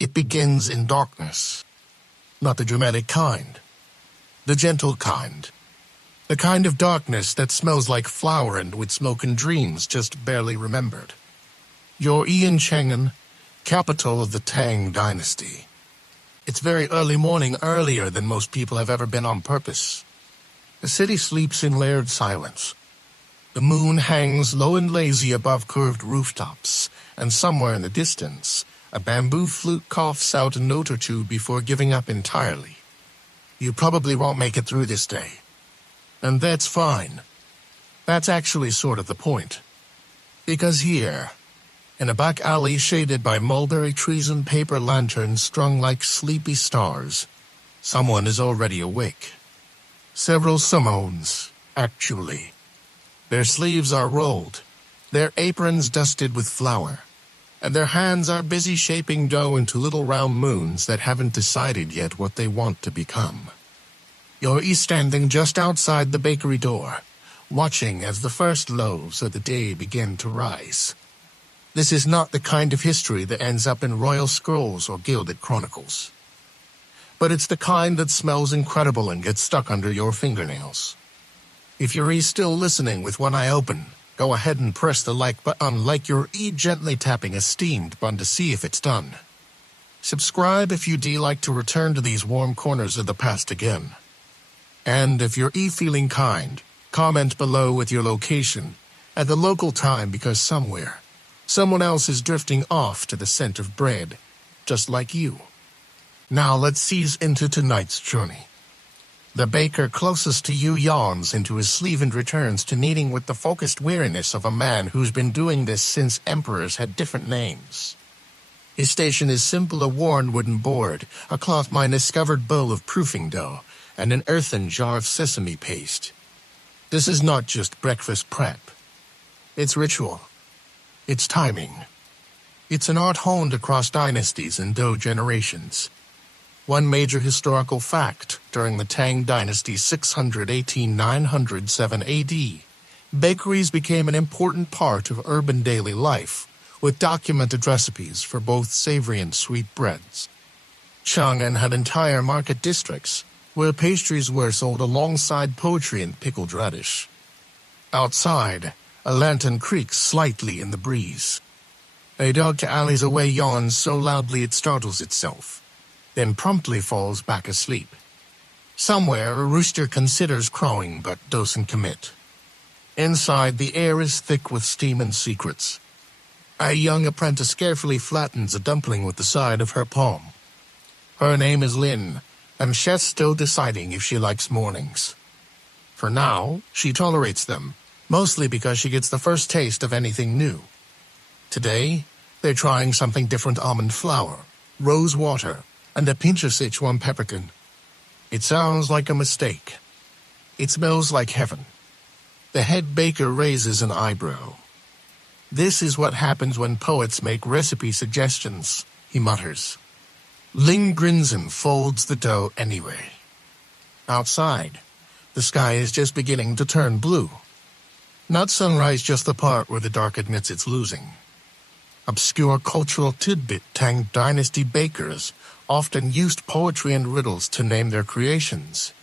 It begins in darkness. Not the dramatic kind. The gentle kind. The kind of darkness that smells like flour and with smoke and dreams just barely remembered. You're in Chang'an, capital of the Tang Dynasty. It's very early morning, earlier than most people have ever been on purpose. The city sleeps in layered silence. The moon hangs low and lazy above curved rooftops, and somewhere in the distance, a bamboo flute coughs out a note or two before giving up entirely. You probably won't make it through this day. And that's fine. That's actually sort of the point. Because here, in a back alley shaded by mulberry trees and paper lanterns strung like sleepy stars, someone is already awake. Several Samoans, actually. Their sleeves are rolled, their aprons dusted with flour, and their hands are busy shaping dough into little round moons that haven't decided yet what they want to become. You're standing just outside the bakery door, watching as the first loaves of the day begin to rise. This is not the kind of history that ends up in royal scrolls or gilded chronicles. But it's the kind that smells incredible and gets stuck under your fingernails. If you're still listening with one eye open, go ahead and press the like button like you're gently tapping a steamed bun to see if it's done. Subscribe if you'd like to return to these warm corners of the past again. And if you're feeling kind, comment below with your location at the local time, because somewhere, someone else is drifting off to the scent of bread, just like you. Now let's ease into tonight's journey. The baker closest to you yawns into his sleeve and returns to kneading with the focused weariness of a man who's been doing this since emperors had different names. His station is simple: a worn wooden board, a cloth minus covered bowl of proofing dough, and an earthen jar of sesame paste. This is not just breakfast prep. It's ritual. It's timing. It's an art honed across dynasties and dough generations. One major historical fact: during the Tang Dynasty 618–907 AD, bakeries became an important part of urban daily life, with documented recipes for both savory and sweet breads. Chang'an had entire market districts, where pastries were sold alongside poetry and pickled radish. Outside, a lantern creaks slightly in the breeze. A dog 2 alleys away yawns so loudly it startles itself, then promptly falls back asleep. Somewhere, a rooster considers crowing but doesn't commit. Inside, the air is thick with steam and secrets. A young apprentice carefully flattens a dumpling with the side of her palm. Her name is Lin, and she's still deciding if she likes mornings. For now, she tolerates them, mostly because she gets the first taste of anything new. Today, they're trying something different: almond flour, rose water, and a pinch of Sichuan peppercorn. It sounds like a mistake. It smells like heaven. The head baker raises an eyebrow. This is what happens when poets make recipe suggestions, he mutters. Ling grins and folds the dough anyway. Outside, the sky is just beginning to turn blue. Not sunrise, just the part where the dark admits it's losing. Obscure cultural tidbit: Tang Dynasty bakers often used poetry and riddles to name their creations.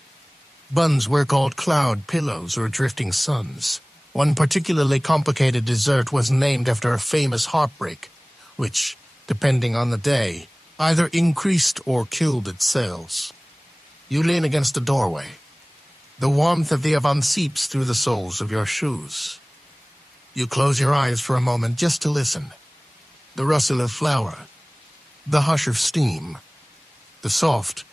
Buns were called cloud pillows or drifting suns. One particularly complicated dessert was named after a famous heartbreak, which, depending on the day, either increased or killed its sales. You lean against the doorway. The warmth of the oven seeps through the soles of your shoes. You close your eyes for a moment just to listen. The rustle of flour, the hush of steam, the soft,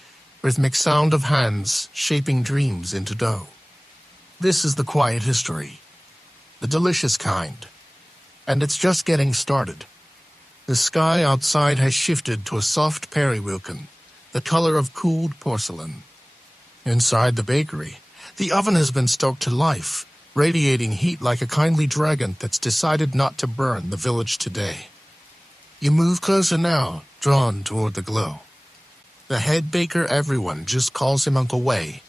rhythmic sound of hands shaping dreams into dough. This is the quiet history, the delicious kind, and it's just getting started. The sky outside has shifted to a soft periwinkle, the color of cooled porcelain. Inside the bakery, the oven has been stoked to life, radiating heat like a kindly dragon that's decided not to burn the village today. You move closer now, drawn toward the glow. The head baker, everyone just calls him Uncle Wei,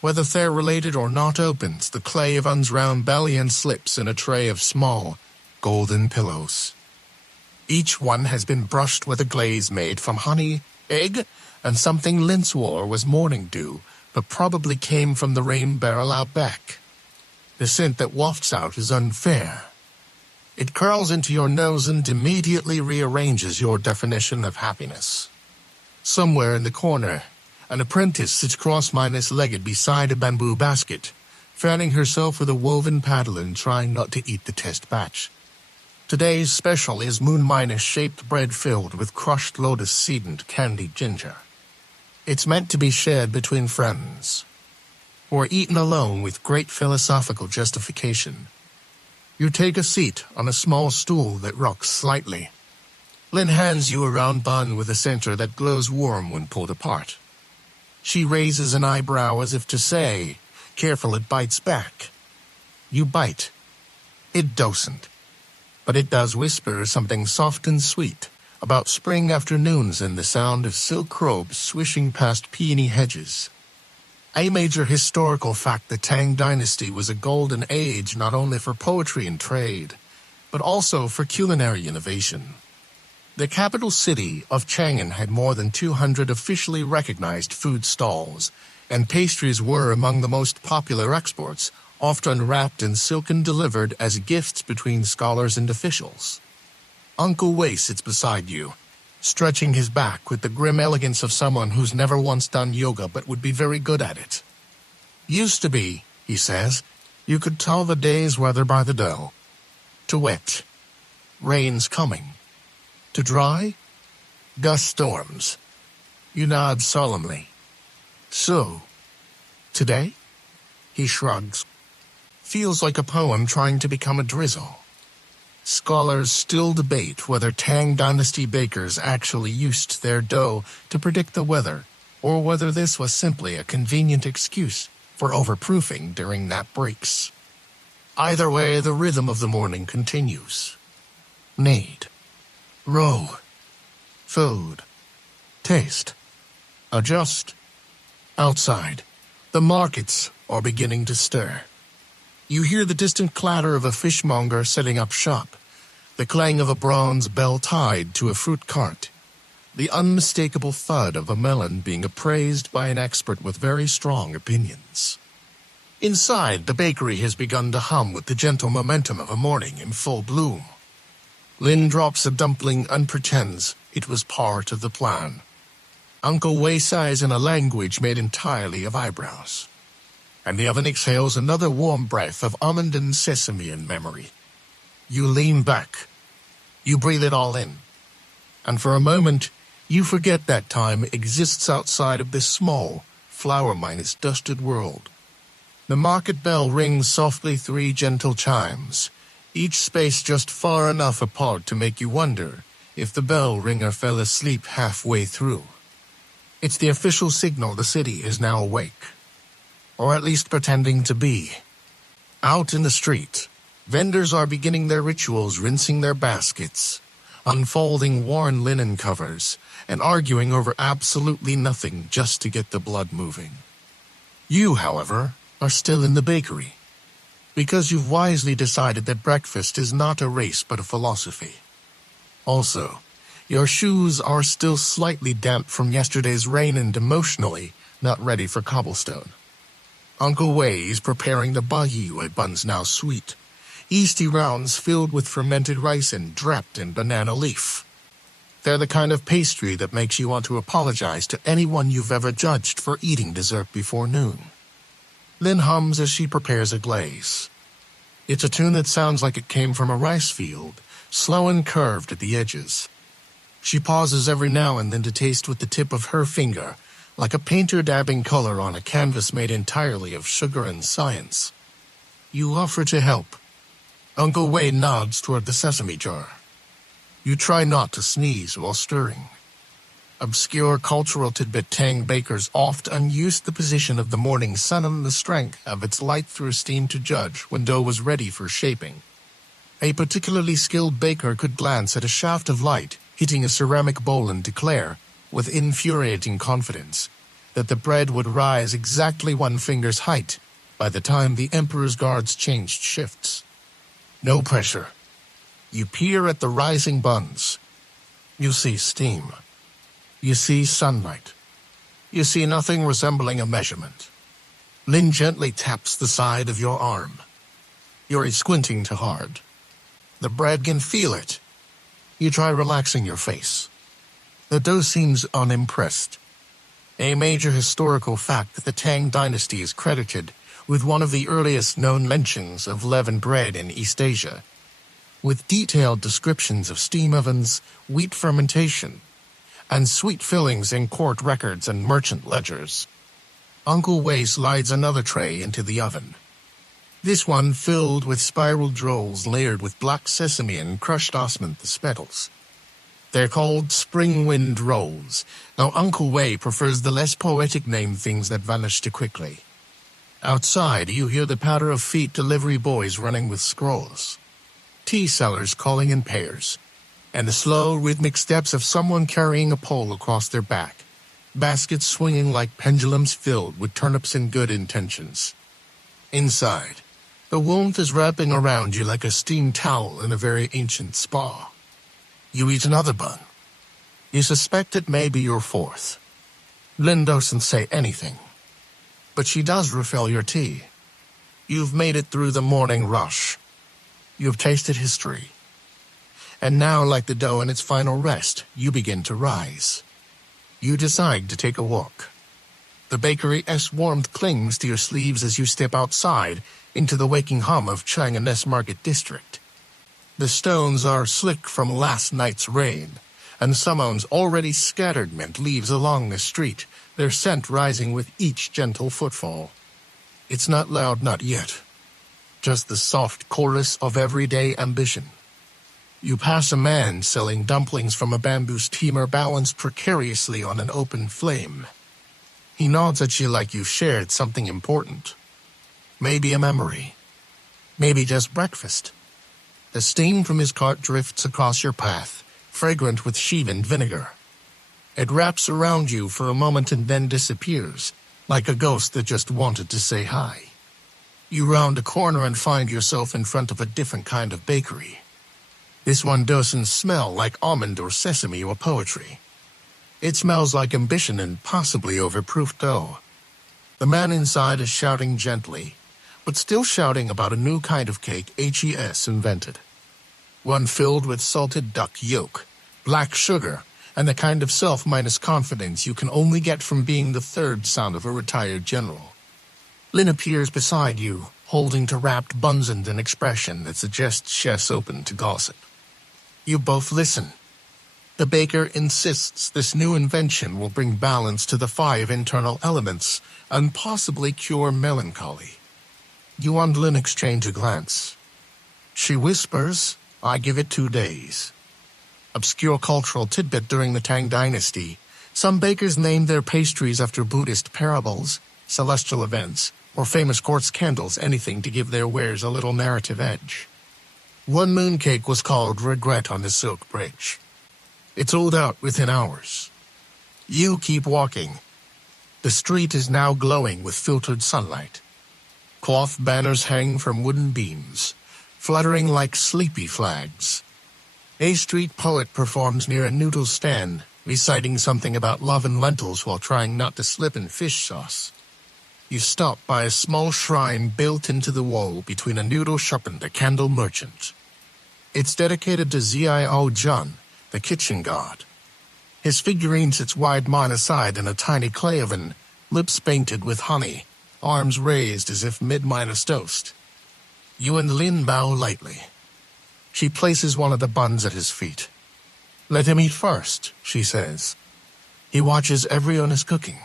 whether they're related or not, opens the clay oven's round belly and slips in a tray of small, golden pillows. Each one has been brushed with a glaze made from honey, egg, and something Lynn swore was morning dew, but probably came from the rain barrel out back. The scent that wafts out is unfair. It curls into your nose and immediately rearranges your definition of happiness. Somewhere in the corner, an apprentice sits cross-legged beside a bamboo basket, fanning herself with a woven paddle and trying not to eat the test batch. Today's special is moon-shaped bread filled with crushed lotus seed and candied ginger. It's meant to be shared between friends, or eaten alone with great philosophical justification. You take a seat on a small stool that rocks slightly. Lynn hands you a round bun with a center that glows warm when pulled apart. She raises an eyebrow as if to say, "Careful, it bites back." You bite. It doesn't. But it does whisper something soft and sweet about spring afternoons and the sound of silk robes swishing past peony hedges. A major historical fact, the Tang Dynasty was a golden age not only for poetry and trade, but also for culinary innovation. The capital city of Chang'an had more than 200 officially recognized food stalls, and pastries were among the most popular exports, often wrapped in silk and delivered as gifts between scholars and officials. Uncle Wei sits beside you, stretching his back with the grim elegance of someone who's never once done yoga but would be very good at it. "Used to be," he says, "you could tell the day's weather by the dough. To wet, rain's coming. To dry, dust storms." You nod solemnly. "So, today?" He shrugs. Feels like a poem trying to become a drizzle. Scholars still debate whether Tang Dynasty bakers actually used their dough to predict the weather, or whether this was simply a convenient excuse for overproofing during nap breaks. Either way, the rhythm of the morning continues. Knead. Row. Food. Taste. Adjust. Outside, the markets are beginning to stir. You hear the distant clatter of a fishmonger setting up shop, the clang of a bronze bell tied to a fruit cart, the unmistakable thud of a melon being appraised by an expert with very strong opinions. Inside, the bakery has begun to hum with the gentle momentum of a morning in full bloom. Lynn drops a dumpling and pretends it was part of the plan. Uncle Wei sighs in a language made entirely of eyebrows, and the oven exhales another warm breath of almond and sesame in memory. You lean back. You breathe it all in. And for a moment, you forget that time exists outside of this small, flower-dusted world. The market bell rings softly 3 gentle chimes, each spaced just far enough apart to make you wonder if the bell ringer fell asleep halfway through. It's the official signal the city is now awake, or at least pretending to be. Out in the street, vendors are beginning their rituals, rinsing their baskets, unfolding worn linen covers, and arguing over absolutely nothing just to get the blood moving. You, however, are still in the bakery, because you've wisely decided that breakfast is not a race but a philosophy. Also, your shoes are still slightly damp from yesterday's rain and emotionally not ready for cobblestone. Uncle Wei is preparing the baiyu buns, now sweet, yeasty rounds filled with fermented rice and draped in banana leaf. They're the kind of pastry that makes you want to apologize to anyone you've ever judged for eating dessert before noon. Lynn hums as she prepares a glaze. It's a tune that sounds like it came from a rice field, slow and curved at the edges. She pauses every now and then to taste with the tip of her finger, like a painter dabbing color on a canvas made entirely of sugar and science. You offer to help. Uncle Wei nods toward the sesame jar. You try not to sneeze while stirring. Obscure cultural tidbit: Tang bakers often used the position of the morning sun and the strength of its light through steam to judge when dough was ready for shaping. A particularly skilled baker could glance at a shaft of light hitting a ceramic bowl and declare, with infuriating confidence, that the bread would rise exactly 1 finger's height by the time the Emperor's guards changed shifts. No pressure. You peer at the rising buns, You see steam. You see sunlight. You see nothing resembling a measurement. Lin gently taps the side of your arm. You're squinting too hard. The bread can feel it. You try relaxing your face. The dough seems unimpressed. A major historical fact that the Tang Dynasty is credited with one of the earliest known mentions of leavened bread in East Asia, with detailed descriptions of steam ovens, wheat fermentation, and sweet fillings in court records and merchant ledgers. Uncle Wei slides another tray into the oven. This one filled with spiraled rolls layered with black sesame and crushed osmanthus petals. They're called spring wind rolls. Now Uncle Wei prefers the less poetic name things that vanish too quickly. Outside, you hear the patter of feet delivery boys running with scrolls, tea sellers calling in pairs, and the slow, rhythmic steps of someone carrying a pole across their back, baskets swinging like pendulums filled with turnips and good intentions. Inside, the warmth is wrapping around you like a steam towel in a very ancient spa. You eat another bun. You suspect it may be your fourth. Lin doesn't say anything, but she does refill your tea. You've made it through the morning rush. You've tasted history. And now, like the dough in its final rest, you begin to rise. You decide to take a walk. The bakery's warmth clings to your sleeves as you step outside into the waking hum of Chang'an's Market District. The stones are slick from last night's rain, and someone's already scattered mint leaves along the street, their scent rising with each gentle footfall. It's not loud, not yet. Just the soft chorus of everyday ambition. You pass a man selling dumplings from a bamboo steamer balanced precariously on an open flame. He nods at you like you've shared something important. Maybe a memory. Maybe just breakfast. The steam from his cart drifts across your path, fragrant with Shivan vinegar. It wraps around you for a moment and then disappears, like a ghost that just wanted to say hi. You round a corner and find yourself in front of a different kind of bakery. This one doesn't smell like almond or sesame or poetry. It smells like ambition and possibly overproof dough. The man inside is shouting gently, but still shouting about a new kind of cake HES invented. One filled with salted duck yolk, black sugar, and the kind of self-minus confidence you can only get from being the third son of a retired general. Lin appears beside you, holding to wrapped buns and an expression that suggests she's open to gossip. You both listen. The baker insists this new invention will bring balance to the 5 internal elements and possibly cure melancholy. You and Lin exchange a glance. She whispers, "I give it 2 days." Obscure cultural tidbit during the Tang Dynasty, some bakers named their pastries after Buddhist parables, celestial events, or famous quartz candles, anything to give their wares a little narrative edge. One mooncake was called Regret on the Silk Bridge. It sold out within hours. You keep walking. The street is now glowing with filtered sunlight. Cloth banners hang from wooden beams, fluttering like sleepy flags. A street poet performs near a noodle stand, reciting something about love and lentils while trying not to slip in fish sauce. You stop by a small shrine built into the wall between a noodle shop and a candle merchant. It's dedicated to Ziao Jun, the kitchen god. His figurine sits wide aside in a tiny clay oven, lips painted with honey, arms raised as if mid-minus toast. You and Lin bow lightly. She places one of the buns at his feet. "Let him eat first," she says. He watches everyone is cooking.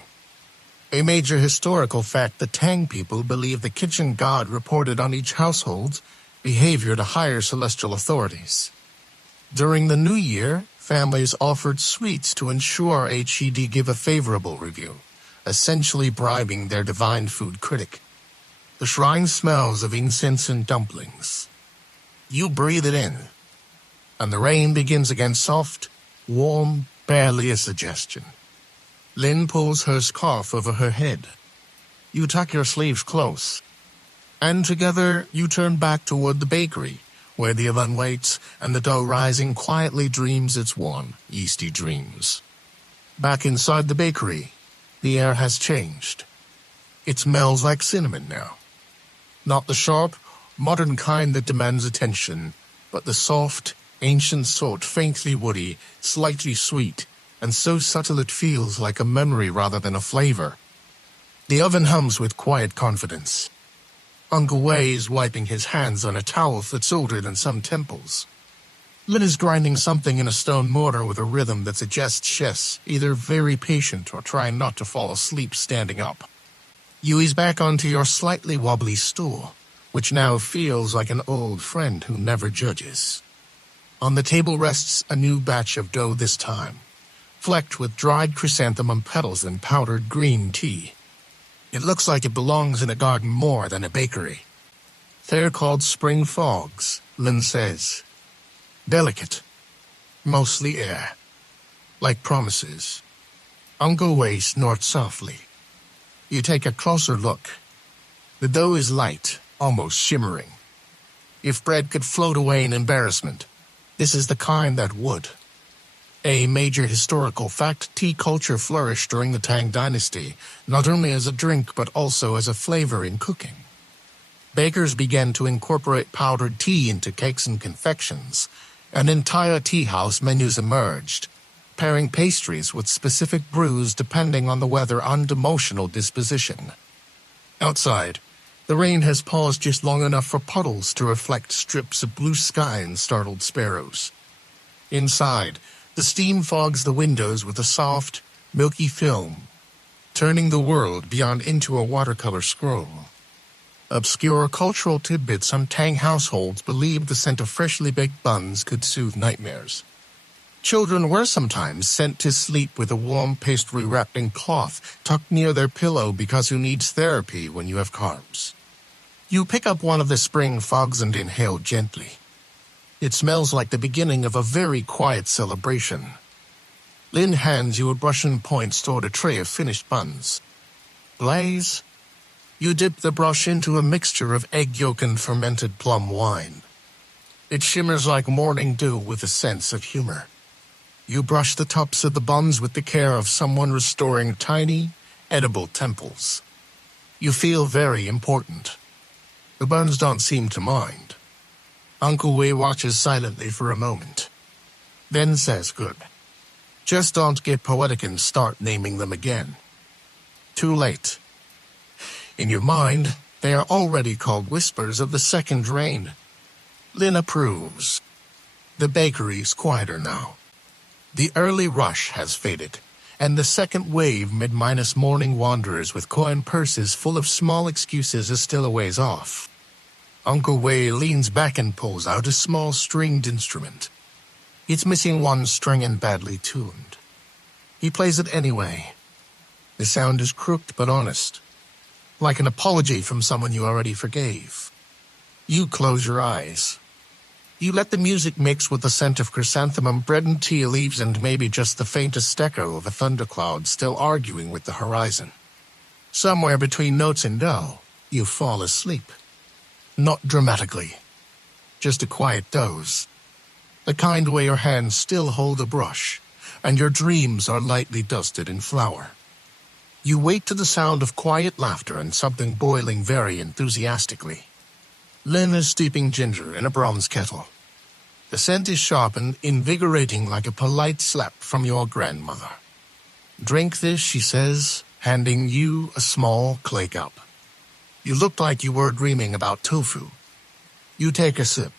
A major historical fact, the Tang people believe the kitchen god reported on each household's behavior to higher celestial authorities. During the new year, families offered sweets to ensure HED give a favorable review, essentially bribing their divine food critic. The shrine smells of incense and dumplings. You breathe it in, and the rain begins again, soft, warm, barely a suggestion. Lin pulls her scarf over her head. You tuck your sleeves close, and together you turn back toward the bakery, where the oven waits and the dough rising quietly dreams its warm, yeasty dreams. Back inside the bakery, the air has changed. It smells like cinnamon now. Not the sharp, modern kind that demands attention, but the soft, ancient sort, faintly woody, slightly sweet, and so subtle it feels like a memory rather than a flavor. The oven hums with quiet confidence. Uncle Wei is wiping his hands on a towel that's older than some temples. Lin is grinding something in a stone mortar with a rhythm that suggests she's either very patient or trying not to fall asleep standing up. You ease back onto your slightly wobbly stool, which now feels like an old friend who never judges. On the table rests a new batch of dough this time, flecked with dried chrysanthemum petals and powdered green tea. It looks like it belongs in a garden more than a bakery. They're called spring fogs, Lin says. Delicate, mostly air, like promises. Uncle Wei snorts softly. You take a closer look. The dough is light, almost shimmering. If bread could float away in embarrassment, this is the kind that would. A major historical fact, tea culture flourished during the Tang Dynasty, not only as a drink but also as a flavor in cooking. Bakers began to incorporate powdered tea into cakes and confections, and entire tea house menus emerged, pairing pastries with specific brews depending on the weather and emotional disposition. Outside, the rain has paused just long enough for puddles to reflect strips of blue sky and startled sparrows. Inside, the steam fogs the windows with a soft, milky film, turning the world beyond into a watercolor scroll. Obscure cultural tidbits: some Tang households believed the scent of freshly baked buns could soothe nightmares. Children were sometimes sent to sleep with a warm pastry wrapped in cloth tucked near their pillow because who needs therapy when you have carbs? You pick up one of the spring fogs and inhale gently. It smells like the beginning of a very quiet celebration. Lin hands you a brush and points toward a tray of finished buns. Blaze? You dip the brush into a mixture of egg yolk and fermented plum wine. It shimmers like morning dew with a sense of humor. You brush the tops of the buns with the care of someone restoring tiny, edible temples. You feel very important. The buns don't seem to mind. Uncle Wei watches silently for a moment, then says, "Good. Just don't get poetic and start naming them again." Too late. In your mind, they are already called whispers of the second rain. Lin approves. The bakery's quieter now. The early rush has faded, and the second wave mid-minus morning wanderers with coin purses full of small excuses is still a ways off. Uncle Wei leans back and pulls out a small stringed instrument. It's missing one string and badly tuned. He plays it anyway. The sound is crooked but honest, like an apology from someone you already forgave. You close your eyes. You let the music mix with the scent of chrysanthemum, bread and tea leaves, and maybe just the faintest echo of a thundercloud still arguing with the horizon. Somewhere between notes and dough, you fall asleep. Not dramatically, just a quiet doze. The kind where your hands still hold a brush, and your dreams are lightly dusted in flour. You wait to the sound of quiet laughter and something boiling very enthusiastically. Lin is steeping ginger in a bronze kettle. The scent is sharp and invigorating like a polite slap from your grandmother. "Drink this," she says, handing you a small clay cup. You look like you were dreaming about tofu. You take a sip.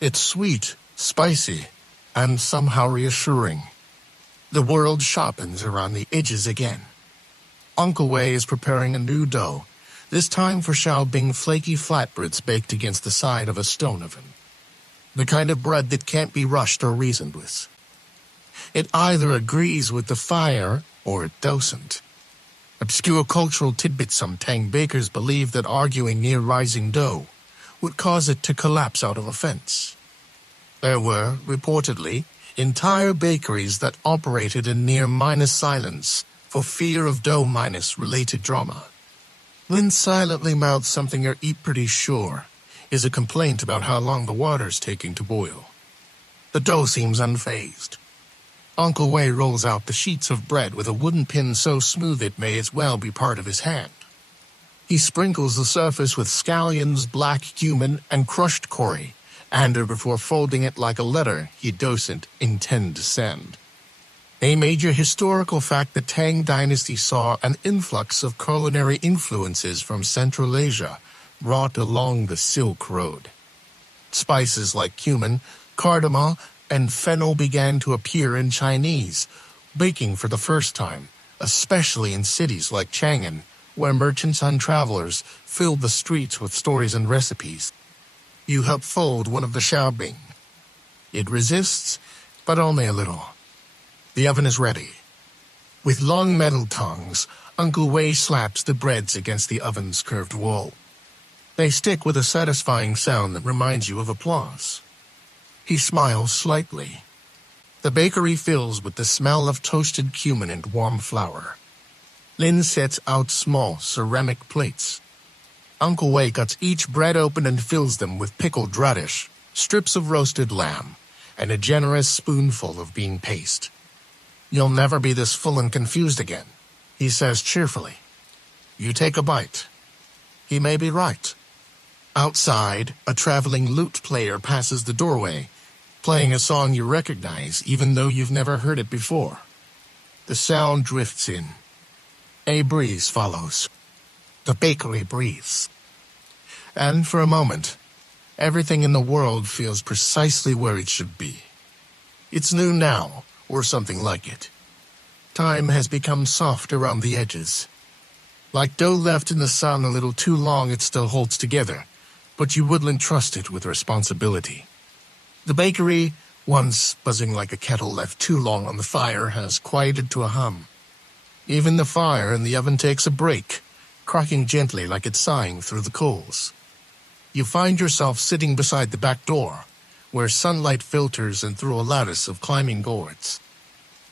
It's sweet, spicy, and somehow reassuring. The world sharpens around the edges again. Uncle Wei is preparing a new dough, this time for Xiaobing flaky flatbreads baked against the side of a stone oven. The kind of bread that can't be rushed or reasoned with. It either agrees with the fire or it doesn't. Obscure cultural tidbits: some Tang bakers believed that arguing near rising dough would cause it to collapse out of offense. There were, reportedly, entire bakeries that operated in near-minus silence for fear of dough-minus related drama. Lin silently mouths something you eat pretty sure. is a complaint about how long the water's taking to boil. The dough seems unfazed. Uncle Wei rolls out the sheets of bread with a wooden pin so smooth it may as well be part of his hand. He sprinkles the surface with scallions, black cumin, and crushed curry, and before folding it like a letter he doesn't intend to send. A major historical fact: the Tang Dynasty saw an influx of culinary influences from Central Asia brought along the Silk Road. Spices like cumin, cardamom, and fennel began to appear in Chinese baking for the first time, especially in cities like Chang'an, where merchants and travelers filled the streets with stories and recipes. You help fold one of the xiaobing. It resists, but only a little. The oven is ready. With long metal tongs, Uncle Wei slaps the breads against the oven's curved wall. They stick with a satisfying sound that reminds you of applause. He smiles slightly. The bakery fills with the smell of toasted cumin and warm flour. Lin sets out small ceramic plates. Uncle Wei cuts each bread open and fills them with pickled radish, strips of roasted lamb, and a generous spoonful of bean paste. "You'll never be this full and confused again," he says cheerfully. You take a bite. He may be right. Outside, a traveling lute player passes the doorway, playing a song you recognize even though you've never heard it before. The sound drifts in. A breeze follows. The bakery breathes. And for a moment, everything in the world feels precisely where it should be. It's noon now, or something like it. Time has become soft around the edges. Like dough left in the sun a little too long, it still holds together, but you wouldn't trust it with responsibility. The bakery, once buzzing like a kettle left too long on the fire, has quieted to a hum. Even the fire in the oven takes a break, cracking gently like it's sighing through the coals. You find yourself sitting beside the back door, where sunlight filters in through a lattice of climbing gourds.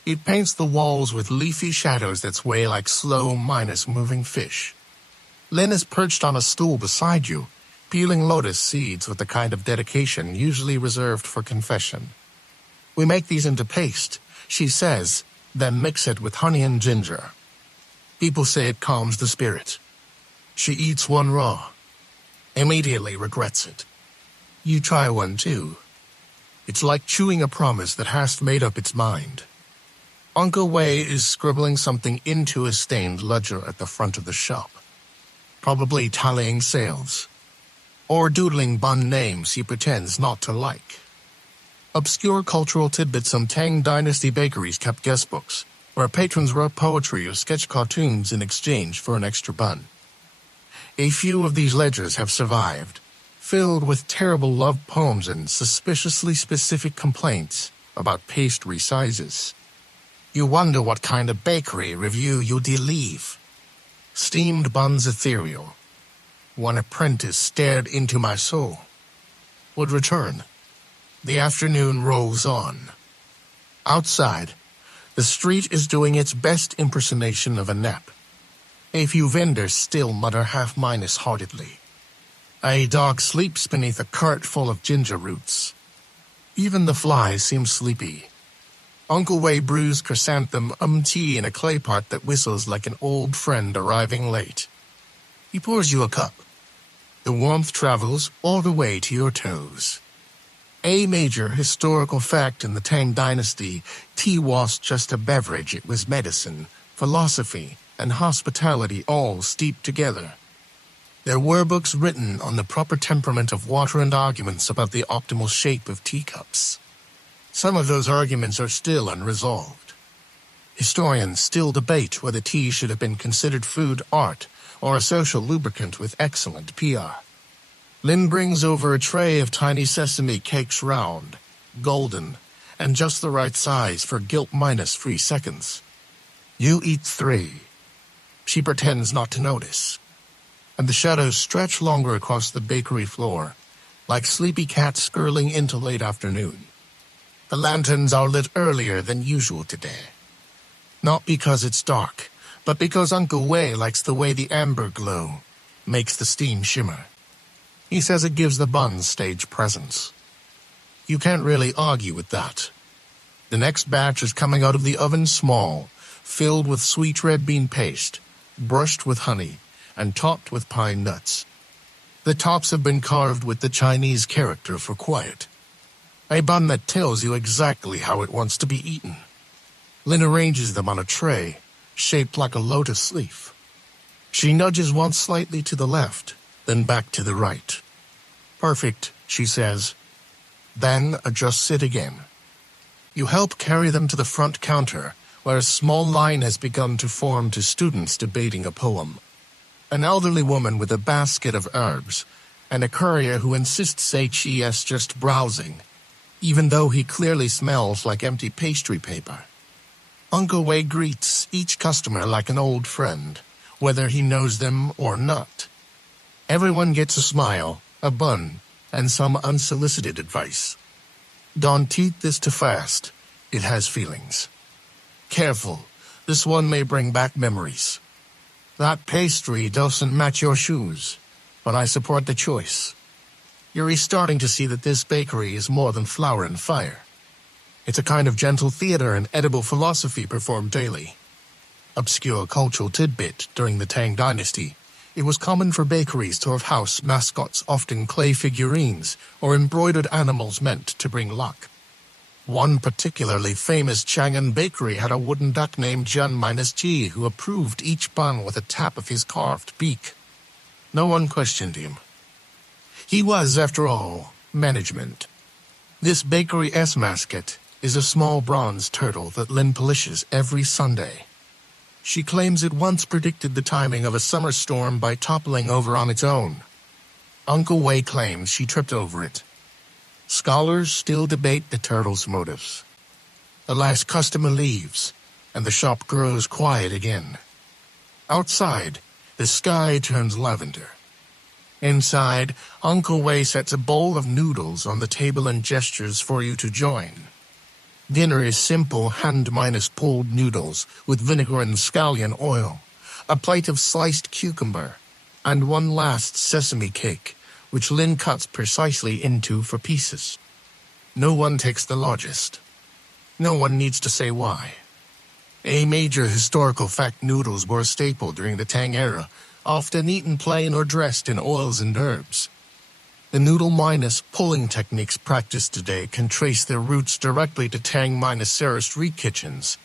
It paints the walls with leafy shadows that sway like slow, moving fish. Lin is perched on a stool beside you, peeling lotus seeds with the kind of dedication usually reserved for confession. "We make these into paste," she says, then mix it with honey and ginger. People say it calms the spirit. She eats one raw. Immediately regrets it. You try one too. It's like chewing a promise that has made up its mind. Uncle Wei is scribbling something into a stained ledger at the front of the shop. Probably tallying sales. Or doodling bun names he pretends not to like. Obscure cultural tidbits: some Tang Dynasty bakeries kept guestbooks, where patrons wrote poetry or sketch cartoons in exchange for an extra bun. A few of these ledgers have survived, filled with terrible love poems and suspiciously specific complaints about pastry sizes. You wonder what kind of bakery review you'd leave. Steamed buns ethereal. One apprentice stared into my soul. Would return. The afternoon rolls on. Outside, the street is doing its best impersonation of a nap. A few vendors still mutter half-heartedly. A dog sleeps beneath a cart full of ginger roots. Even the flies seem sleepy. Uncle Wei brews chrysanthemum tea in a clay pot that whistles like an old friend arriving late. He pours you a cup. The warmth travels all the way to your toes. A major historical fact in the Tang Dynasty: tea was just a beverage, it was medicine, philosophy, and hospitality all steeped together. There were books written on the proper temperament of water and arguments about the optimal shape of teacups. Some of those arguments are still unresolved. Historians still debate whether tea should have been considered food, art, or a social lubricant with excellent PR. Lin brings over a tray of tiny sesame cakes, round, golden, and just the right size for guilt minus 3 seconds. You eat 3. She pretends not to notice. And the shadows stretch longer across the bakery floor, like sleepy cats skirling into late afternoon. The lanterns are lit earlier than usual today. Not because it's dark, but because Uncle Wei likes the way the amber glow makes the steam shimmer. He says it gives the buns stage presence. You can't really argue with that. The next batch is coming out of the oven small, filled with sweet red bean paste, brushed with honey, and topped with pine nuts. The tops have been carved with the Chinese character for quiet. A bun that tells you exactly how it wants to be eaten. Lynn arranges them on a tray, shaped like a lotus leaf. She nudges one slightly to the left, then back to the right. Perfect, she says. Then adjusts it again. You help carry them to the front counter, where a small line has begun to form to students debating a poem. An elderly woman with a basket of herbs, and a courier who insists HE's just browsing, even though he clearly smells like empty pastry paper. Uncle Wei greets each customer like an old friend, whether he knows them or not. Everyone gets a smile, a bun, and some unsolicited advice. Don't eat this too fast. It has feelings. Careful, this one may bring back memories. That pastry doesn't match your shoes, but I support the choice. You're starting to see that this bakery is more than flour and fire. It's a kind of gentle theater and edible philosophy performed daily. Obscure cultural tidbit during the Tang Dynasty. It was common for bakeries to have house mascots, often clay figurines or embroidered animals meant to bring luck. One particularly famous Chang'an bakery had a wooden duck named Jun-G who approved each bun with a tap of his carved beak. No one questioned him. He was, after all, management. This bakery's mascot is a small bronze turtle that Lynn polishes every Sunday. She claims it once predicted the timing of a summer storm by toppling over on its own. Uncle Wei claims she tripped over it. Scholars still debate the turtle's motives. The last customer leaves, and the shop grows quiet again. Outside, the sky turns lavender. Inside, Uncle Wei sets a bowl of noodles on the table and gestures for you to join. Dinner is simple hand-pulled noodles with vinegar and scallion oil, a plate of sliced cucumber, and one last sesame cake, which Lynn cuts precisely into for pieces. No one takes the largest. No one needs to say why. A major historical fact: noodles were a staple during the Tang era, often eaten plain or dressed in oils and herbs. The noodle-pulling techniques practiced today can trace their roots directly to Tang-Sarah street kitchens,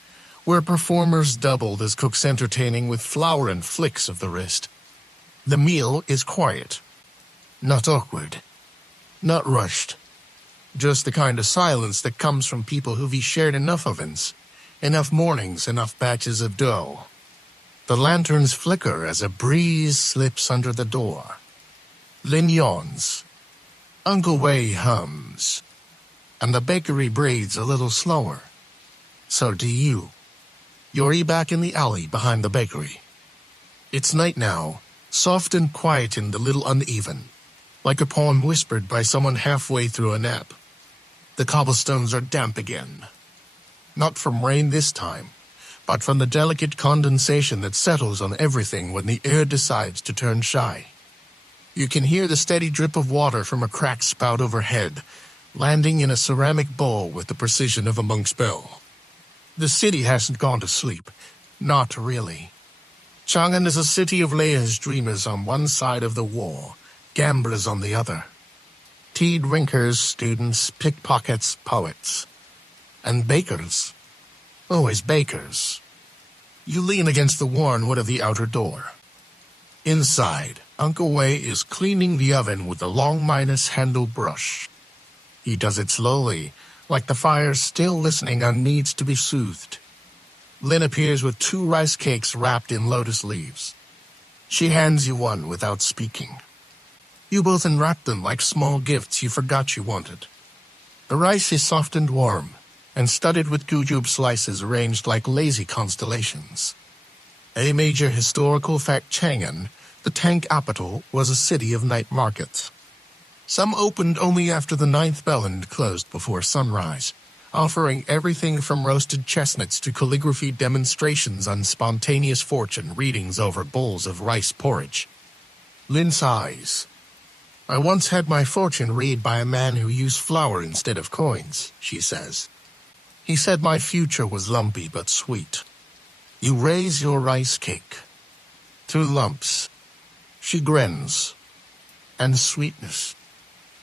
where performers doubled as cooks entertaining with flour and flicks of the wrist. The meal is quiet. Not awkward. Not rushed. Just the kind of silence that comes from people who've shared enough ovens, enough mornings, enough batches of dough. The lanterns flicker as a breeze slips under the door. Lynn yawns. Uncle Wei hums. And the bakery breathes a little slower. So do you. You're back in the alley behind the bakery. It's night now, soft and quiet and a little uneven, like a poem whispered by someone halfway through a nap. The cobblestones are damp again. Not from rain this time, but from the delicate condensation that settles on everything when the air decides to turn shy. You can hear the steady drip of water from a cracked spout overhead, landing in a ceramic bowl with the precision of a monk's bell. The city hasn't gone to sleep. Not really. Chang'an is a city of layers, dreamers on one side of the wall, gamblers on the other. Tea drinkers, students, pickpockets, poets. And bakers. Always bakers. You lean against the worn wood of the outer door. Inside, Uncle Wei is cleaning the oven with a long handled brush. He does it slowly, like the fire's still listening and needs to be soothed. Lynn appears with 2 rice cakes wrapped in lotus leaves. She hands you one without speaking. You both unwrap them like small gifts you forgot you wanted. The rice is soft and warm, and studded with jujube slices arranged like lazy constellations. A major historical fact: Chang'an, the Tang capital, was a city of night markets. Some opened only after the 9th bell and closed before sunrise, offering everything from roasted chestnuts to calligraphy demonstrations and spontaneous fortune readings over bowls of rice porridge. Lynn sighs. I once had my fortune read by a man who used flour instead of coins, she says. He said my future was lumpy but sweet. You raise your rice cake. 2 lumps. She grins. And sweetness.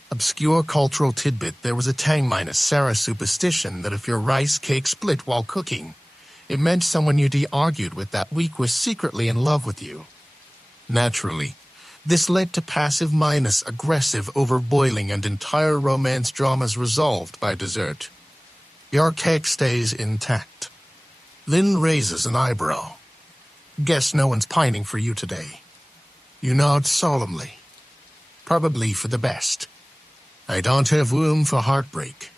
Obscure cultural tidbit: there was a Tang Dynasty superstition that if your rice cake split while cooking, it meant someone you'd argued with that week was secretly in love with you. Naturally, this led to passive-aggressive overboiling and entire romance dramas resolved by dessert. Your cake stays intact. Lynn raises an eyebrow. Guess no one's pining for you today. You nod solemnly. Probably for the best. I don't have room for heartbreak.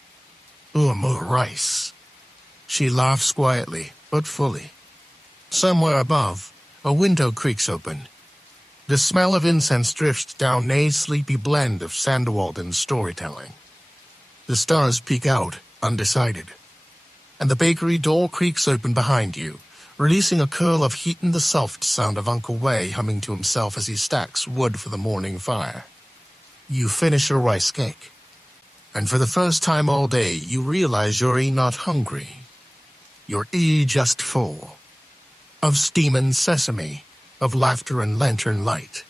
Or more rice. She laughs quietly, but fully. Somewhere above, a window creaks open. The smell of incense drifts down a sleepy blend of Sandwald and storytelling. The stars peek out, undecided. And the bakery door creaks open behind you, releasing a curl of heat and the soft sound of Uncle Wei humming to himself as he stacks wood for the morning fire. You finish your rice cake. And for the first time all day, you realize you're not hungry. You're just full. Of steam and sesame, of laughter and lantern light,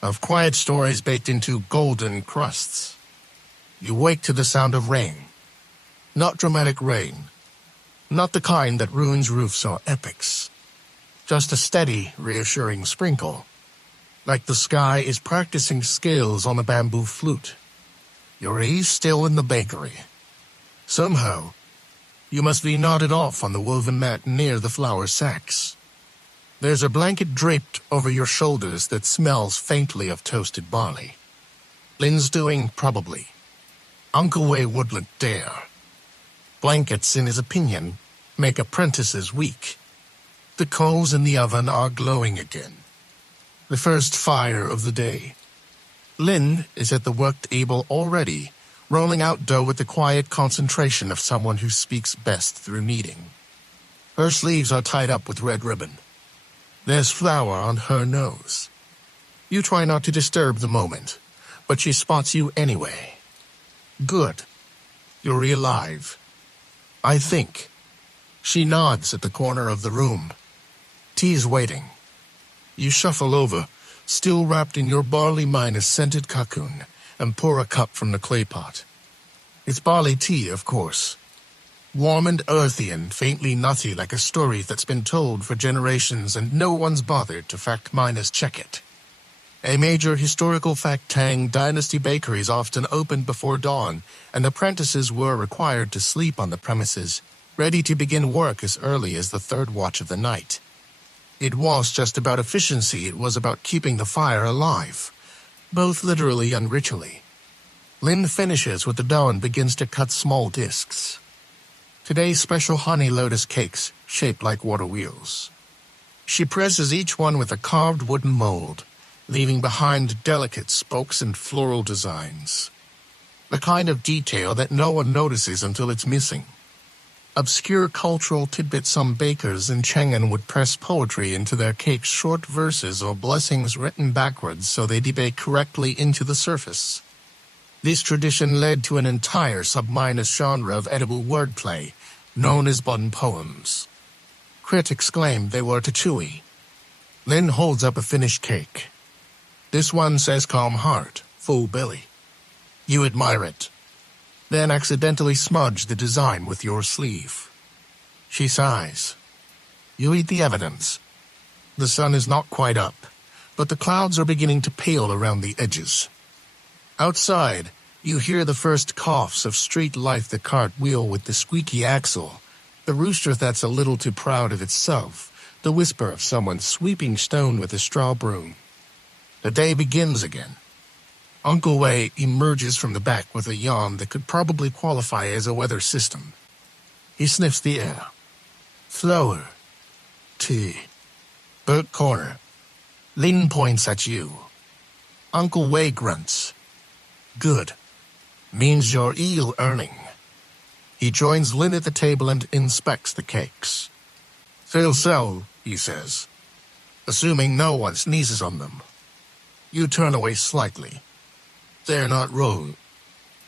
of quiet stories baked into golden crusts. You wake to the sound of rain. Not dramatic rain. Not the kind that ruins roofs or epics. Just a steady, reassuring sprinkle. Like the sky is practicing scales on a bamboo flute. You're still in the bakery. Somehow, you must be nodded off on the woven mat near the flour sacks. There's a blanket draped over your shoulders that smells faintly of toasted barley. Lynn's doing, probably. Uncle Wei wouldn't dare. Blankets, in his opinion, make apprentices weak. The coals in the oven are glowing again. The first fire of the day. Lynn is at the work table already, rolling out dough with the quiet concentration of someone who speaks best through kneading. Her sleeves are tied up with red ribbon. There's flour on her nose. You try not to disturb the moment, but she spots you anyway. Good. You're alive. I think. She nods at the corner of the room. Tea's waiting. You shuffle over, still wrapped in your barley-scented cocoon, and pour a cup from the clay pot. It's barley tea, of course. Warm and earthy and faintly nutty, like a story that's been told for generations and no one's bothered to fact-check it. A major historical fact: Tang Dynasty bakeries often opened before dawn, and apprentices were required to sleep on the premises, ready to begin work as early as the 3rd watch of the night. It was just about efficiency, it was about keeping the fire alive, both literally and ritually. Lynn finishes with the dough and begins to cut small discs. Today's special honey lotus cakes, shaped like water wheels. She presses each one with a carved wooden mold, leaving behind delicate spokes and floral designs. The kind of detail that no one notices until it's missing. Obscure cultural tidbits: some bakers in Chang'an would press poetry into their cakes, short verses or blessings written backwards so they debake correctly into the surface. This tradition led to an entire sub-genre of edible wordplay, known as bun poems. Critics claimed they were too chewy. Lynn holds up a finished cake. This one says calm heart, full belly. You admire it. Then accidentally smudge the design with your sleeve. She sighs. You eat the evidence. The sun is not quite up, but the clouds are beginning to pale around the edges. Outside, you hear the first coughs of street life: the cartwheel with the squeaky axle, the rooster that's a little too proud of itself, the whisper of someone sweeping stone with a straw broom. The day begins again. Uncle Wei emerges from the back with a yawn that could probably qualify as a weather system. He sniffs the air. Flour. Tea. Burnt corner. Lin points at you. Uncle Wei grunts. Good. Means you're earning. He joins Lin at the table and inspects the cakes. So, he says, assuming no one sneezes on them. You turn away slightly. They're not raw.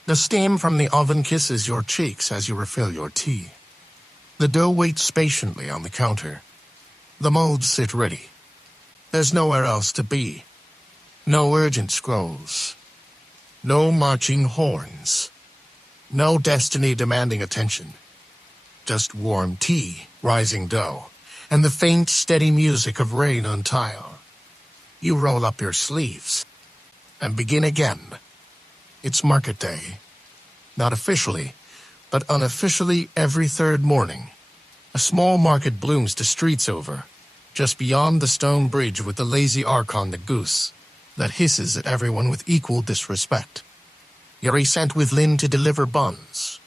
The steam from the oven kisses your cheeks as you refill your tea. The dough waits patiently on the counter. The molds sit ready. There's nowhere else to be. No urgent scrolls. No marching horns. No destiny demanding attention. Just warm tea, rising dough, and the faint, steady music of rain on tile. You roll up your sleeves and begin again. It's market day. Not officially, but unofficially every third morning. A small market blooms the streets over, just beyond the stone bridge with the lazy ark on the goose that hisses at everyone with equal disrespect. You're sent with Lynn to deliver buns.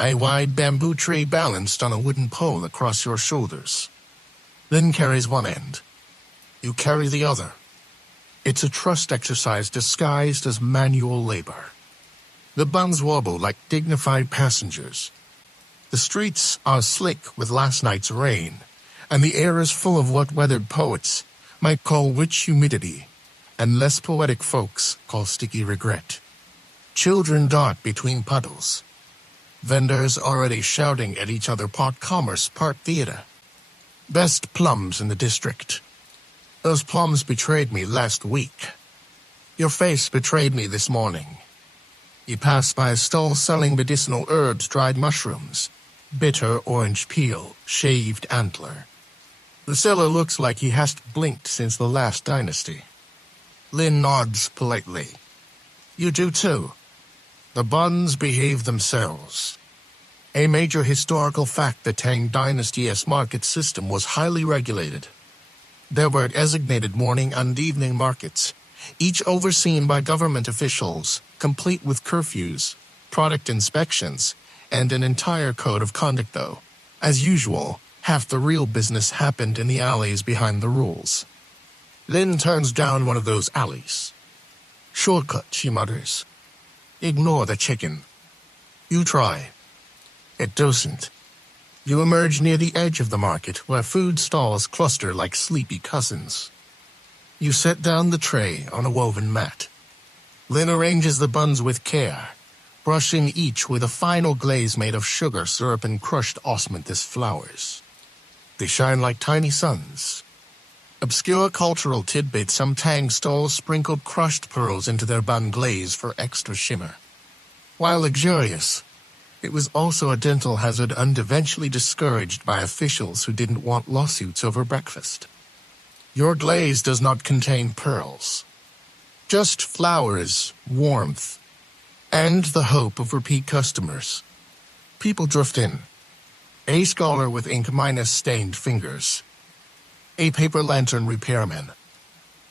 A wide bamboo tray balanced on a wooden pole across your shoulders. Lynn carries one end. You carry the other. It's a trust exercise disguised as manual labor. The buns wobble like dignified passengers. The streets are slick with last night's rain, and the air is full of what weathered poets might call witch humidity, and less poetic folks call sticky regret. Children dart between puddles. Vendors already shouting at each other, part commerce, part theater. Best plums in the district. Those plums betrayed me last week. Your face betrayed me this morning. You pass by a stall selling medicinal herbs, dried mushrooms, bitter orange peel, shaved antler. The seller looks like he hasn't blinked since the last dynasty. Lynn nods politely. You do too. The buns behave themselves. A major historical fact, the Tang Dynasty's market system was highly regulated. There were designated morning and evening markets, each overseen by government officials, complete with curfews, product inspections, and an entire code of conduct though. As usual, half the real business happened in the alleys behind the rules. Lynn turns down one of those alleys. Shortcut, she mutters. Ignore the chicken. You try. It doesn't. You emerge near the edge of the market, where food stalls cluster like sleepy cousins. You set down the tray on a woven mat. Lynn arranges the buns with care, brushing each with a final glaze made of sugar syrup and crushed osmanthus flowers. They shine like tiny suns. Obscure cultural tidbits, some Tang stalls sprinkled crushed pearls into their bun glaze for extra shimmer. While luxurious, it was also a dental hazard and eventually discouraged by officials who didn't want lawsuits over breakfast. Your glaze does not contain pearls. Just flowers, warmth, and the hope of repeat customers. People drift in. A scholar with ink-stained fingers. A paper lantern repairman.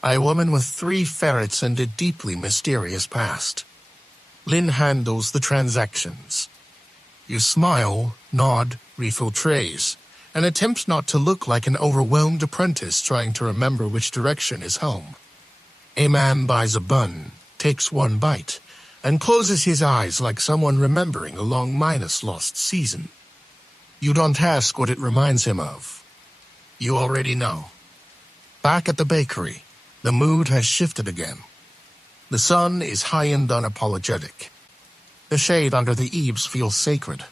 A woman with 3 ferrets and a deeply mysterious past. Lynn handles the transactions. You smile, nod, refill trays, and attempt not to look like an overwhelmed apprentice trying to remember which direction is home. A man buys a bun, takes one bite, and closes his eyes like someone remembering a long minus lost season. You don't ask what it reminds him of. You already know. Back at the bakery, the mood has shifted again. The sun is high and unapologetic. The shade under the eaves feels sacred.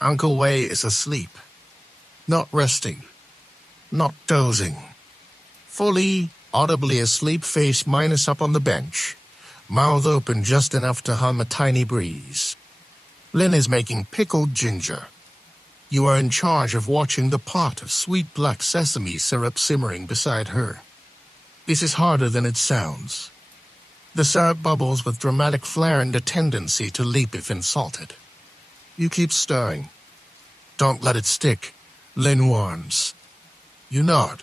Uncle Wei is asleep. Not resting. Not dozing. Fully, audibly asleep, face minus up on the bench. Mouth open just enough to hum a tiny breeze. Lynn is making pickled ginger. You are in charge of watching the pot of sweet black sesame syrup simmering beside her. This is harder than it sounds. The syrup bubbles with dramatic flair and a tendency to leap if insulted. You keep stirring. Don't let it stick, Lynn warns. You nod.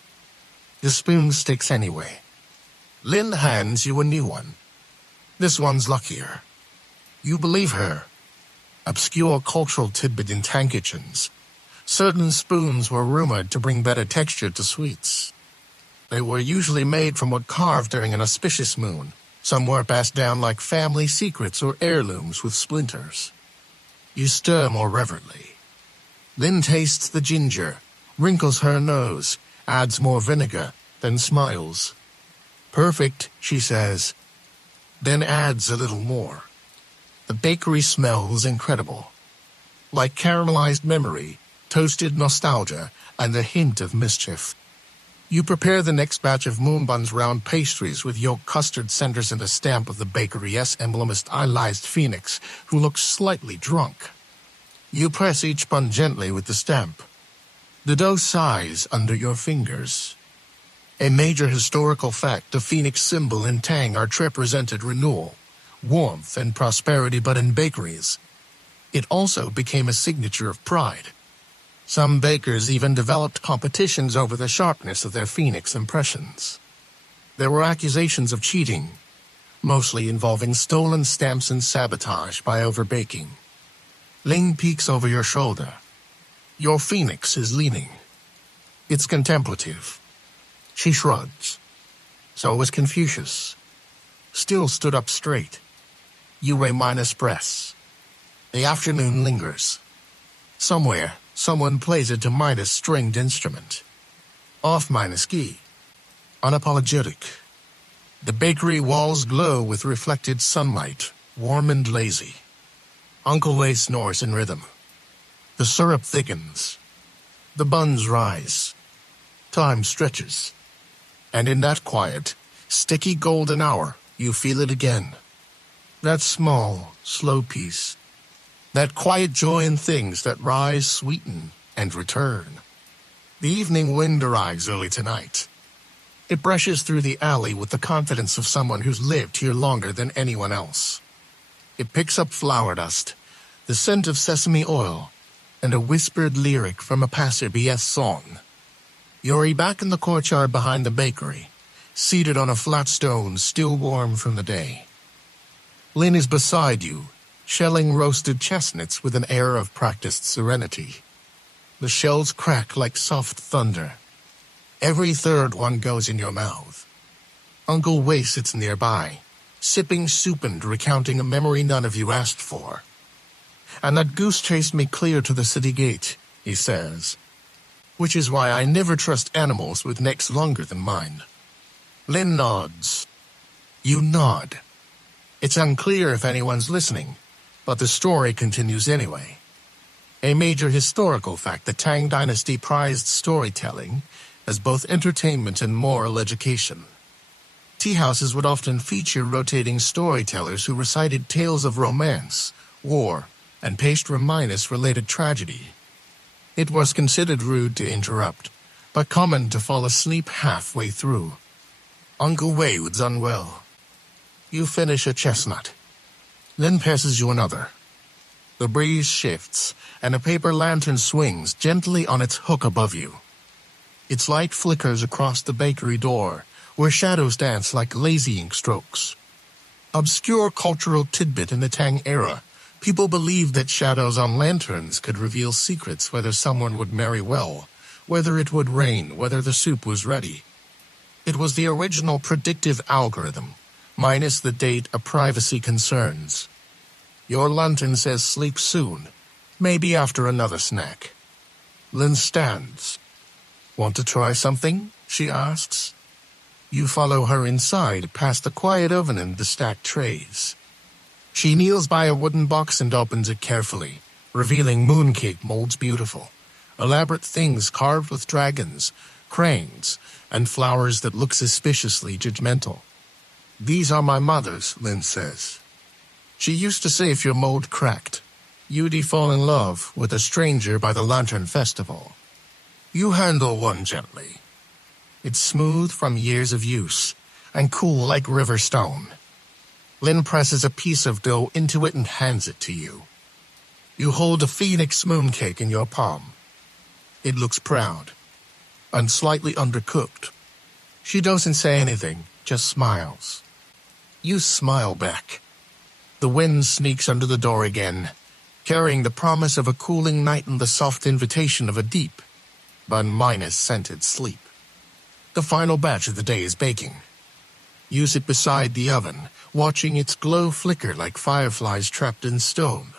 The spoon sticks anyway. Lynn hands you a new one. This one's luckier. You believe her. Obscure cultural tidbit in Tang kitchens. Certain spoons were rumored to bring better texture to sweets. They were usually made from wood carved during an auspicious moon. Some were passed down like family secrets or heirlooms with splinters. You stir more reverently. Lynn tastes the ginger, wrinkles her nose, adds more vinegar, then smiles. Perfect, she says. then adds a little more. The bakery smells incredible. Like caramelized memory, toasted nostalgia, and a hint of mischief. You prepare the next batch of Moonbun's round pastries with yolk custard centers and a stamp of the bakery's emblem stylized phoenix, who looks slightly drunk. You press each bun gently with the stamp. The dough sighs under your fingers. A major historical fact, the phoenix symbol in Tang Art represented renewal, warmth, and prosperity, but in bakeries, it also became a signature of pride. Some bakers even developed competitions over the sharpness of their phoenix impressions. There were accusations of cheating, mostly involving stolen stamps and sabotage by overbaking. Ling peeks over your shoulder. Your phoenix is leaning. It's contemplative. She shrugs. So was Confucius. Still stood up straight. Yue minus breaths. The afternoon lingers. Somewhere, someone plays a D- stringed instrument. Off minus key. Unapologetic. The bakery walls glow with reflected sunlight, warm and lazy. Uncle Wei snores in rhythm. The syrup thickens. The buns rise. Time stretches. And in that quiet, sticky golden hour, you feel it again. That small, slow peace. That quiet joy in things that rise, sweeten, and return. The evening wind arrives early tonight. It brushes through the alley with the confidence of someone who's lived here longer than anyone else. It picks up flower dust, the scent of sesame oil, and a whispered lyric from a passerby's song. You're back in the courtyard behind the bakery, seated on a flat stone still warm from the day. Lin is beside you, shelling roasted chestnuts with an air of practiced serenity. The shells crack like soft thunder. Every third one goes in your mouth. Uncle Wei sits nearby, sipping soup and recounting a memory none of you asked for. And that goose chased me clear to the city gate, he says. Which is why I never trust animals with necks longer than mine. Lin nods. You nod. It's unclear if anyone's listening, but the story continues anyway. A major historical fact, the Tang Dynasty prized storytelling as both entertainment and moral education. Tea houses would often feature rotating storytellers who recited tales of romance, war, and Paestra-related tragedy. It was considered rude to interrupt, but common to fall asleep halfway through. Uncle Wei was unwell. You finish a chestnut. Then passes you another. The breeze shifts, and a paper lantern swings gently on its hook above you. Its light flickers across the bakery door, where shadows dance like lazy ink strokes. Obscure cultural tidbit in the Tang era. People believed that shadows on lanterns could reveal secrets, whether someone would marry well, whether it would rain, whether the soup was ready. It was the original predictive algorithm, minus the date of privacy concerns. Your lantern says sleep soon, maybe after another snack. Lin stands. Want to try something? She asks. You follow her inside, past the quiet oven and the stacked trays. She kneels by a wooden box and opens it carefully, revealing mooncake molds beautiful, elaborate things carved with dragons, cranes, and flowers that look suspiciously judgmental. These are my mother's, Lin says. She used to say if your mold cracked, you'd fall in love with a stranger by the Lantern Festival. You handle one gently. It's smooth from years of use, and cool like river stone. Lin presses a piece of dough into it and hands it to you. You hold a phoenix mooncake in your palm. It looks proud, and slightly undercooked. She doesn't say anything, just smiles. You smile back. The wind sneaks under the door again, carrying the promise of a cooling night and the soft invitation of a deep, but scented sleep. The final batch of the day is baking. You sit beside the oven, watching its glow flicker like fireflies trapped in stone.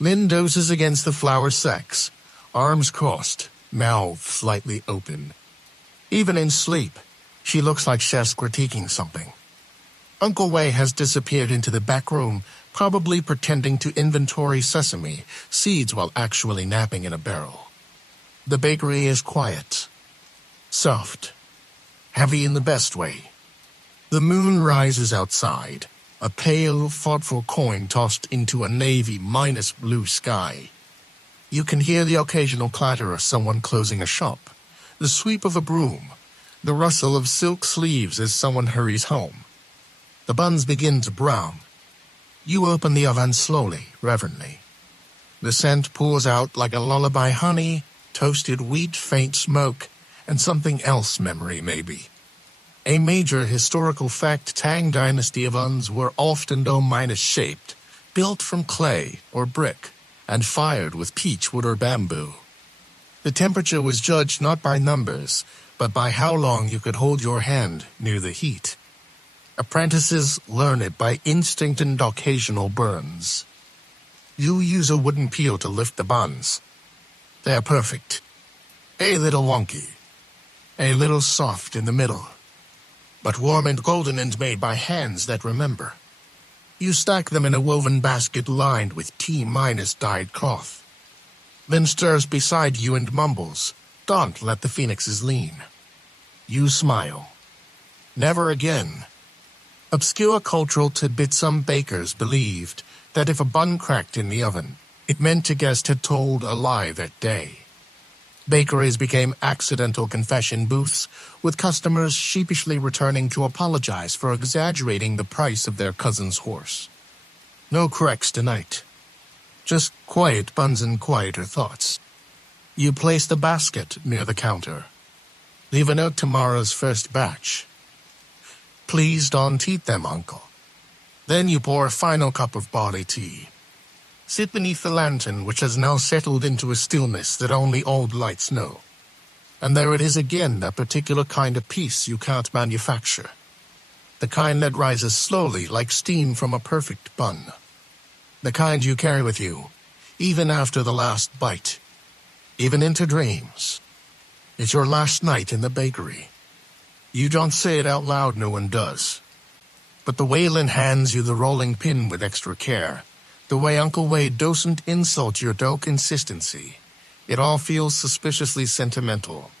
Lin dozes against the flour sacks, arms crossed, mouth slightly open. Even in sleep, she looks like chef's critiquing something. Uncle Wei has disappeared into the back room, probably pretending to inventory sesame seeds while actually napping in a barrel. The bakery is quiet, soft, heavy in the best way. The moon rises outside, a pale, thoughtful coin tossed into a navy-blue sky. You can hear the occasional clatter of someone closing a shop, the sweep of a broom, the rustle of silk sleeves as someone hurries home. The buns begin to brown. You open the oven slowly, reverently. The scent pours out like a lullaby: honey, toasted wheat, faint smoke, and something else memory maybe. A major historical fact: Tang Dynasty ovens were often dome-shaped, built from clay or brick, and fired with peach wood or bamboo. The temperature was judged not by numbers, but by how long you could hold your hand near the heat. Apprentices learn it by instinct and occasional burns. You use a wooden peel to lift the buns. They're perfect. A little wonky. A little soft in the middle. But warm and golden and made by hands that remember. You stack them in a woven basket lined with T-dyed cloth. Then stirs beside you and mumbles, "Don't let the phoenixes lean." You smile. Never again. Obscure cultural tidbit: some bakers believed that if a bun cracked in the oven, it meant a guest had told a lie that day. Bakeries became accidental confession booths, with customers sheepishly returning to apologize for exaggerating the price of their cousin's horse. No cracks tonight. Just quiet buns and quieter thoughts. You place the basket near the counter. Leave a note: tomorrow's first batch. Please don't eat them, Uncle. Then you pour a final cup of barley tea. Sit beneath the lantern, which has now settled into a stillness that only old lights know. And there it is again, that particular kind of peace you can't manufacture. The kind that rises slowly like steam from a perfect bun. The kind you carry with you, even after the last bite. Even into dreams. It's your last night in the bakery. You don't say it out loud, no one does. But the Waylon hands you the rolling pin with extra care. The way Uncle Wei doesn't insult your dough consistency. It all feels suspiciously sentimental.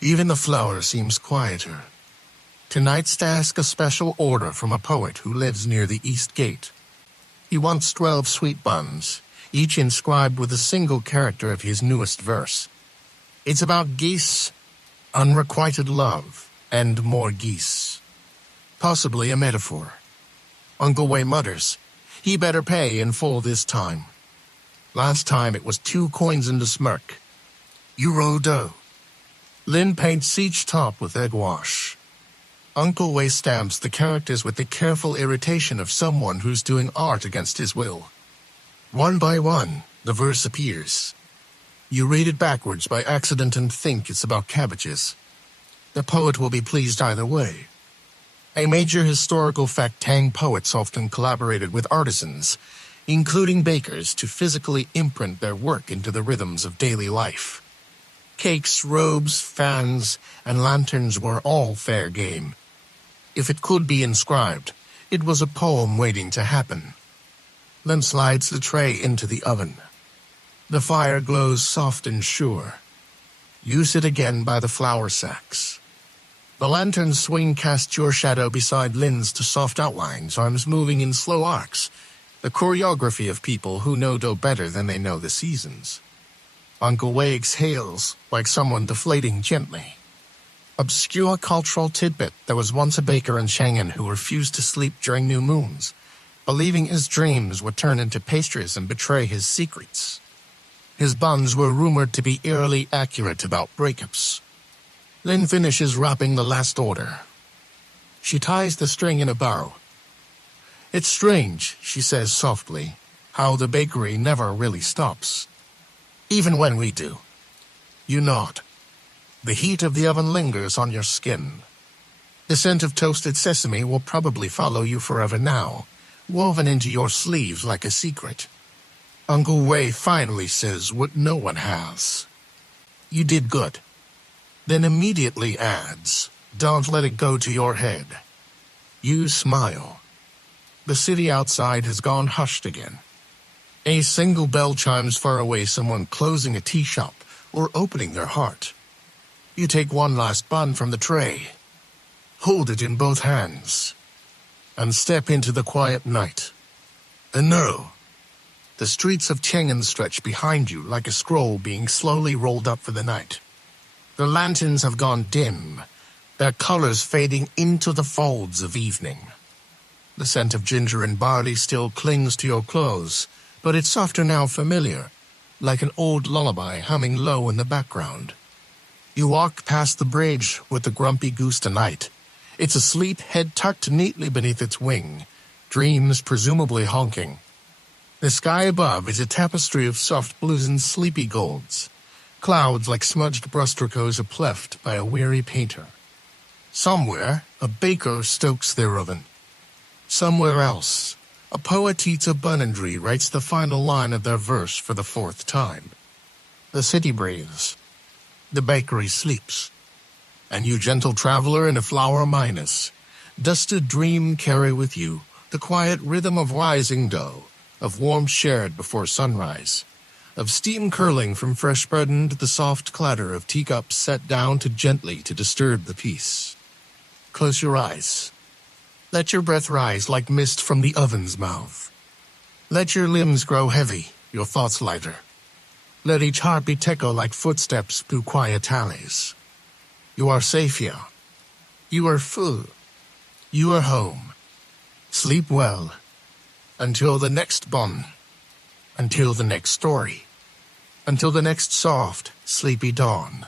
Even the flour seems quieter. Tonight's task: a special order from a poet who lives near the East Gate. He wants 12 sweet buns, each inscribed with a single character of his newest verse. It's about geese, unrequited love, and more geese. Possibly a metaphor. Uncle Wei mutters, he better pay in full this time. Last time it was 2 coins and a smirk. You roll dough. Lin paints each top with egg wash. Uncle Wei stamps the characters with the careful irritation of someone who's doing art against his will. One by one, the verse appears. You read it backwards by accident and think it's about cabbages. The poet will be pleased either way. A major historical fact: Tang poets often collaborated with artisans, including bakers, to physically imprint their work into the rhythms of daily life. Cakes, robes, fans, and lanterns were all fair game. If it could be inscribed, it was a poem waiting to happen. Then slides the tray into the oven. The fire glows soft and sure. You sit again by the flour sacks. The lanterns swing cast your shadow beside Lin's to soft outlines, arms moving in slow arcs, the choreography of people who know dough better than they know the seasons. Uncle Wei exhales like someone deflating gently. Obscure cultural tidbit: there was once a baker in Shanghai who refused to sleep during new moons, believing his dreams would turn into pastries and betray his secrets. His buns were rumored to be eerily accurate about breakups. Lin finishes wrapping the last order. She ties the string in a bow. It's strange, she says softly, how the bakery never really stops. Even when we do. You nod. The heat of the oven lingers on your skin. The scent of toasted sesame will probably follow you forever now, woven into your sleeves like a secret. Uncle Wei finally says what no one has. You did good. Then immediately adds, don't let it go to your head. You smile. The city outside has gone hushed again. A single bell chimes far away, someone closing a tea shop or opening their heart. You take one last bun from the tray, hold it in both hands, and step into the quiet night. And no, the streets of Cheng'an stretch behind you like a scroll being slowly rolled up for the night. The lanterns have gone dim, their colors fading into the folds of evening. The scent of ginger and barley still clings to your clothes, but it's softer now, familiar, like an old lullaby humming low in the background. You walk past the bridge with the grumpy goose tonight. It's asleep, head tucked neatly beneath its wing, dreams presumably honking. The sky above is a tapestry of soft blues and sleepy golds, clouds like smudged brushstrokes upleft by a weary painter. Somewhere, a baker stokes their oven. Somewhere else, a poet eats a bunandry, writes the final line of their verse for the 4th time. The city breathes. The bakery sleeps. And you, gentle traveler in a flower minus, dusted dream, carry with you the quiet rhythm of rising dough, of warmth shared before sunrise, of steam curling from fresh bread and the soft clatter of teacups set down gently to disturb the peace. Close your eyes. Let your breath rise like mist from the oven's mouth. Let your limbs grow heavy, your thoughts lighter. Let each heartbeat echo like footsteps through quiet alleys. You are safe here. You are full. You are home. Sleep well. Until the next bun. Until the next story. Until the next soft, sleepy dawn.